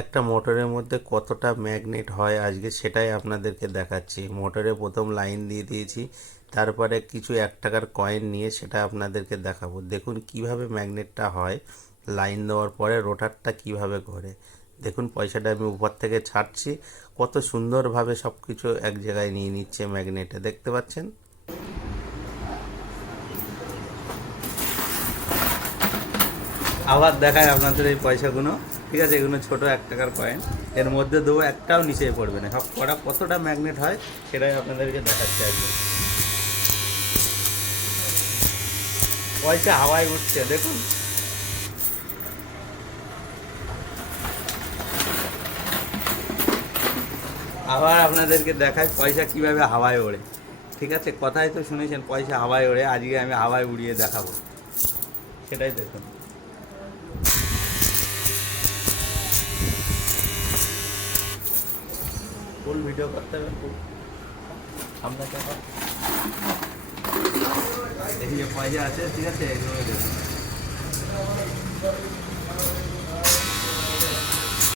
একটা মোটরের মধ্যে কতটা ম্যাগনেট হয় আজকে সেটাই আপনাদেরকে দেখাচ্ছি। মোটরে প্রথম লাইন দিয়ে দিয়েছি, তারপরে কিছু 1 টাকার কয়েন নিয়ে সেটা আপনাদেরকে দেখাবো। দেখুন কিভাবে ম্যাগনেটটা হয়। লাইন দেওয়ার পরে রোটারটা কিভাবে ঘোরে। দেখুন পয়সাটা আমি উপর থেকে ছাড়ছি, কত সুন্দরভাবে সব কিছু এক জায়গায় নিয়ে নিচ্ছে ম্যাগনেটে, দেখতে পাচ্ছেন। আবার দেখায় আপনাদের এই পয়সাগুলো, ঠিক আছে, এগুলো ছোট 1 টাকার কয়েন। এর মধ্যে দেবো, একটাও নিচে পড়বে না, সব কটা কতটা ম্যাগনেট হয় সেটাই আপনাদেরকে দেখাচ্ছি আজকে। পয়সা হাওয়ায় উঠছে দেখুন। আবার আপনাদেরকে দেখায় পয়সা কিভাবে হাওয়ায় ওড়ে। ঠিক আছে, কথাই তো শুনেছেন পয়সা হাওয়ায় ওড়ে, আজকে আমি হাওয়ায় উড়িয়ে দেখাবো, সেটাই দেখুন। ফুল ভিডিও করতে হবে, ফুল আপনাকে। এই যে পয়সা আছে, ঠিক আছে, এগুলো দেখুন।